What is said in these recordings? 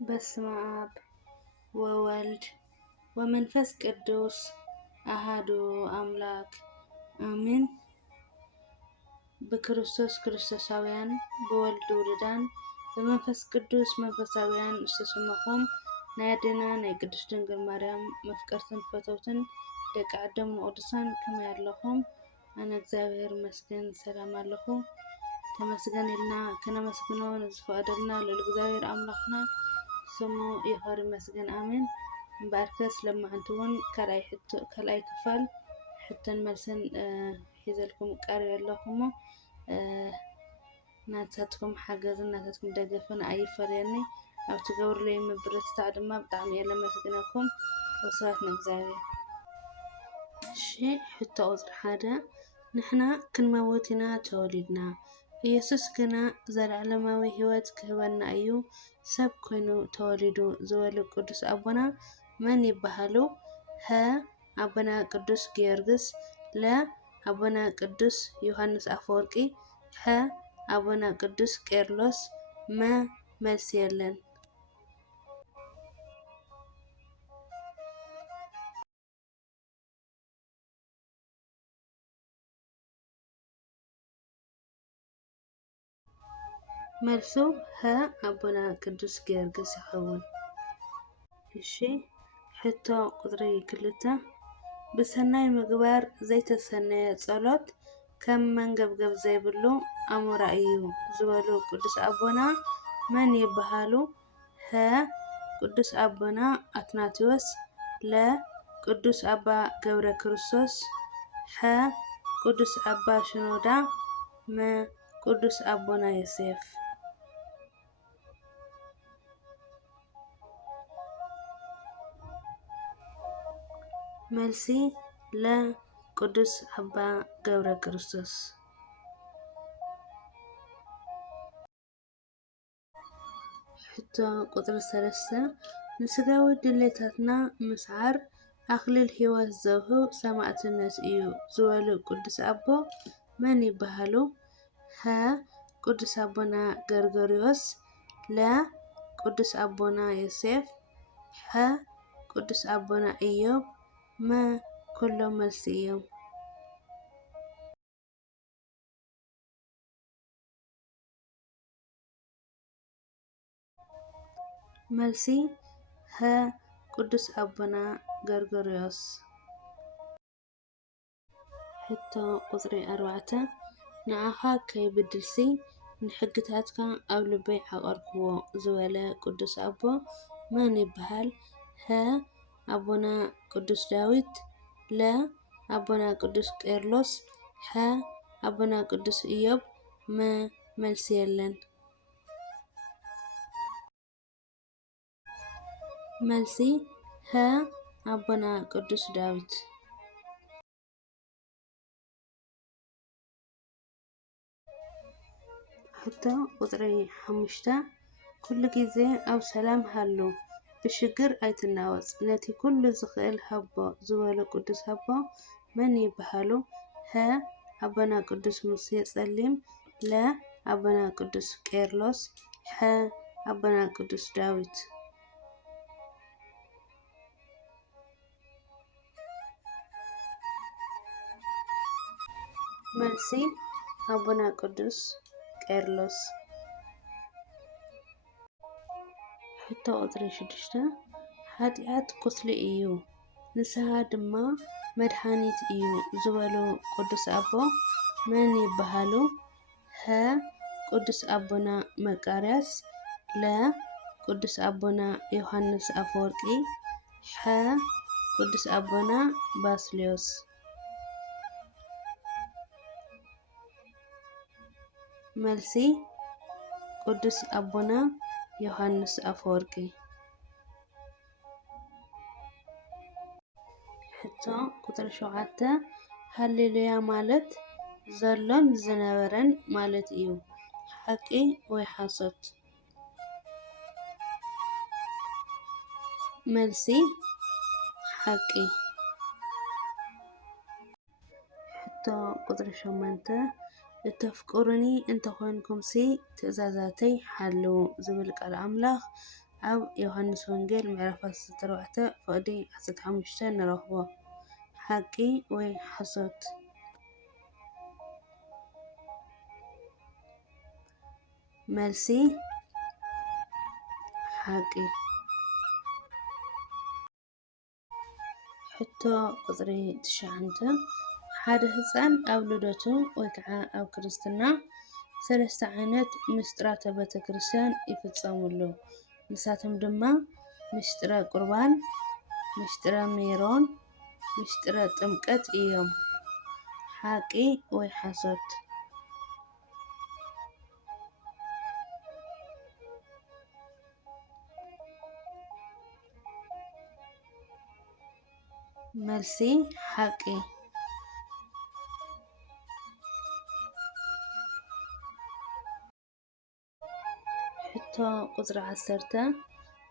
በስመ አብ ወወልድ ወመንፈስ ቅዱስ አሃዱ አምላክ አሜን። በክርስቶስ ክርስቶሳውያን ብወልድ ውሉዳን በመንፈስ ቅዱስ መንፈሳውያን ዝተሰመኹም ናይ ኣዴና ናይ ቅድስት ድንግል ማርያም መፍቀርትን ፈተውትን ደቂ ዓዶም ንቅዱሳን ከመይ ኣለኹም? ኣነ እግዚአብሔር ይመስገን ሰላም ኣለኹ። ተመስገን ኢልና ከነመስግኖ ንዝፈቀደልና ልዑል እግዚአብሔር ኣምላኽና ስሙ ይኽበር ይመስገን አሜን። እምበኣርከ ስለማዓንቲ እውን ካልኣይ ክፋል ሕቶን መልስን ሒዘልኩም ቀሪበ ኣለኹ እሞ ናትኩም ሓገዝን ናትኩም ደገፍን ኣይፈለየኒ። ኣብ ትገብሩለይ ምብርትታዕ ድማ ብጣዕሚ እየ ለመስግነኩም። ወስብሐት ንእግዚአብሔር። እሺ ሕቶ ቁፅሪ 1 ንሕና ክንመውት ኢና ተወሊድና ኢየሱስ ግና ዘለዓለማዊ ህይወት ክህበና እዩ ሰብ ኮይኑ ተወሊዱ ዝበሉ ቅዱስ ኣቦና መን ይበሃሉ? ሀ ኣቦና ቅዱስ ጊዮርጊስ፣ ለ ኣቦና ቅዱስ ዮሃንስ አፈወርቂ፣ ሐ ኣቦና ቅዱስ ቄርሎስ፣ መ መልሲ የለን። መልሱ ሀ ኣቦና ቅዱስ ጊዮርጊስ ይኸውን። እሺ ሕቶ ቁጥሪ 2 ብሰናይ ምግባር ዘይተሰነየ ጸሎት ከም መንገብገብ ዘይብሉ ኣሞራ እዩ ዝበሉ ቅዱስ ኣቦና መን ይበሃሉ? ሀ ቅዱስ ኣቦና አትናቴዎስ፣ ለ ቅዱስ ኣባ ገብረ ክርስቶስ፣ ሐ ቅዱስ ኣባ ሽኖዳ፣ መ ቅዱስ ኣቦና ዮሴፍ። መልሲ ለ ቅዱስ ኣባ ገብረ ክርስቶስ። ሕቶ ቁጥሪ 3 ንስጋዊ ድሌታትና ምስዓር ኣክሊል ህይወት ዘውህብ ሰማዕትነት እዩ ዝበሉ ቅዱስ ኣቦ መን ይበሃሉ? ሀ ቅዱስ ኣቦና ገርገሪዎስ፣ ለ ቅዱስ ኣቦና ዮሴፍ፣ ሐ ቅዱስ ኣቦና ኢዮብ፣ መ ኩሎም መልሲ እዮም። መልሲ ሀ ቅዱስ ኣቦና ገርገሪዎስ። ሕቶ ቁፅሪ 4 ንዓኻ ከይብድልሲ ንሕግታትካ ኣብ ልበይ ዓቀርክዎ ዝበለ ቅዱስ ኣቦ መን ይበሃል? ሀ ኣቦና ቅዱስ ዳዊት፣ ለ ኣቦና ቅዱስ ቄርሎስ፣ ሐ ኣቦና ቅዱስ ኢዮብ፣ መ መልሲ የለን። መልሲ ሀ ኣቦና ቅዱስ ዳዊት። ሕቶ ቁጥሪ 5 ኩሉ ግዜ ኣብ ሰላም ሃሉ ብሽግር ኣይትናወፅ ነቲ ኩሉ ዝኽእል ሃቦ ዝበሉ ቅዱስ ኣቦ መን ይበሃሉ? ሀ ኣቦና ቅዱስ ሙሴ ጸሊም፣ ለ ኣቦና ቅዱስ ቄርሎስ፣ ሐ ኣቦና ቅዱስ ዳዊት። መልሲ ኣቦና ቅዱስ ቄርሎስ። ሕቶ ቁጥሪ 6 ሓጢኣት ቁስሊ እዩ ንስሓ ድማ መድሓኒት እዩ ዝበሉ ቅዱስ ኣቦ መን ይበሃሉ? ሀ ቅዱስ ኣቦና መቃርያስ፣ ለ ቅዱስ ኣቦና ዮሃንስ አፈወርቂ፣ ሐ ቅዱስ ኣቦና ባስልዮስ። መልሲ ቅዱስ ኣቦና ዮሃንስ አፈወርቂ። ሕቶ ቁጥሪ 7 ሃሌሉያ ማለት ዘሎን ዝነበረን ማለት እዩ ሓቂ ወይ ሓሶት? መልሲ ሓቂ። ሕቶ ቁጥሪ 8 እተፍቅሩኒ እንተኮንኩምሲ ትእዛዛተይ ሓልው ዝብል ቃል ኣምላኽ ኣብ ዮሃንስ ወንጌል ምዕራፍ 14 ፍቕዲ 15 ንረኽቦ። ሓቂ ወይ ሓሶት? መልሲ ሓቂ። ሕቶ ቁፅሪ 9 ሓደ ህፃን ኣብ ልደቱ ወይ ከዓ ኣብ ክርስትና 3 ዓይነት ምስጢራተ ቤተ ክርስቲያን ይፍፀምሉ። ንሳቶም ድማ ምስጢረ ቁርባን፣ ምስጢረ ሜሮን፣ ምስጢረ ጥምቀት እዮም። ሓቂ ወይ ሓሶት? መልሲ ሓቂ። ሕቶ ቁፅሪ 10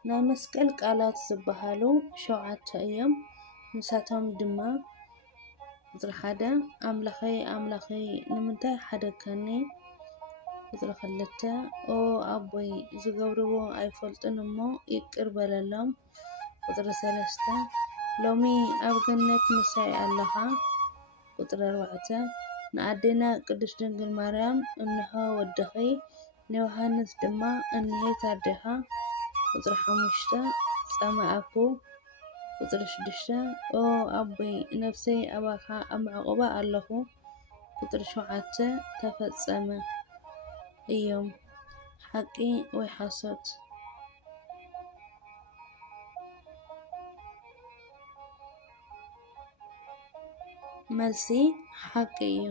ናይ መስቀል ቃላት ዝበሃሉ 7 እዮም። ንሳቶም ድማ ቁፅሪ 1 ኣምላኸይ ኣምላኸይ ንምንታይ ሓደግከኒ? ቁፅሪ 2 ኦ ኣቦይ ዝገብርዎ ኣይፈልጡን እሞ ይቅር በለሎም። ቁፅሪ 3 ሎሚ ኣብ ገነት ምሳይ ኣለኻ። ቁፅሪ 4 ንኣዴና ቅድስት ድንግል ማርያም እንሆ ወድኺ ንዮሃንስ ድማ እንሄት ኣዴኻ። ቁፅሪ 5 ፀማእኩ። ቁፅሪ 6 ኦ ኣቦይ ነፍሰይ ኣባኻ ኣብ መዕቆባ ኣለኹ። ቁፅሪ 7 ተፈፀመ እዮም። ሓቂ ወይ ሓሶት? መልሲ ሓቂ እዩ።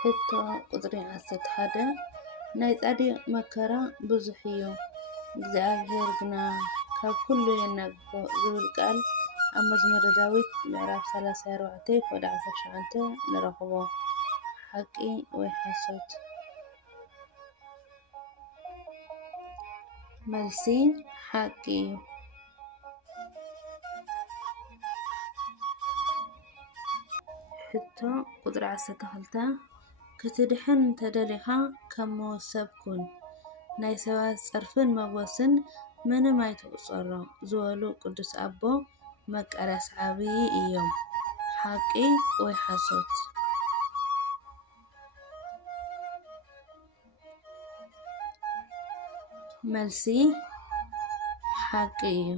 ሕቶ ቁፅሪ 11 ናይ ጻድቕ መከራ ብዙሕ እዩ እግዚአብሔር ግና ካብ ኩሉ የናግፎ ዝብል ቃል ኣብ መዝሙረ ዳዊት ምዕራፍ 34 ፍቕዲ 19 ንረኽቦ። ሓቂ ወይ ሓሶት? መልሲ ሓቂ እዩ። ሕቶ ቁፅሪ 12 ክትድሕን ተደሊኻ ከም መወሰብ ኩን ናይ ሰባት ፀርፍን መጎስን ምንም ኣይትቑፀሮ ዝበሉ ቅዱስ ኣቦ መቃርያስ ዓብዪ እዮም። ሓቂ ወይ ሓሶት? መልሲ ሓቂ እዩ።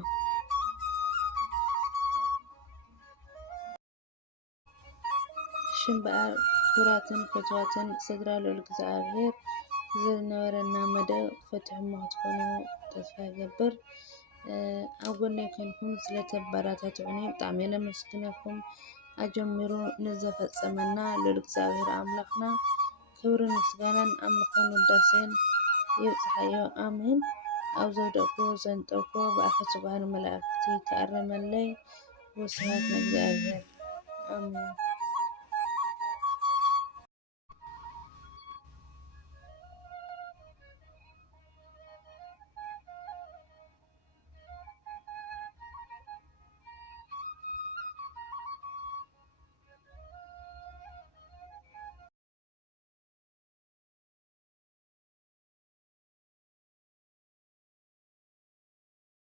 ሽምበኣር ክቡራትን ፈትዋትን ስድራ ልዑል እግዚአብሔር ዝነበረና መደብ ፈቲሖሞ ክትኮኑ ተስፋ ይገብር። ኣብ ጎነይ ኮይንኩም ስለተበራታትዑኒ ብጣዕሚ እየ ለመስግነኩም። ኣጀሚሩ ንዘፈፀመና ልዑል እግዚአብሔር ኣምላኽና ክብርን ምስጋናን ኣምልኾን ውዳሴን ይብፅሓዮ ኣሜን። ኣብ ዘውደቅኩ ዘንጠልኩ ብኣፈ ስብሃን መላእክቲ ተኣረመለይ። ወስብሐት ንእግዚአብሔር ኣሜን።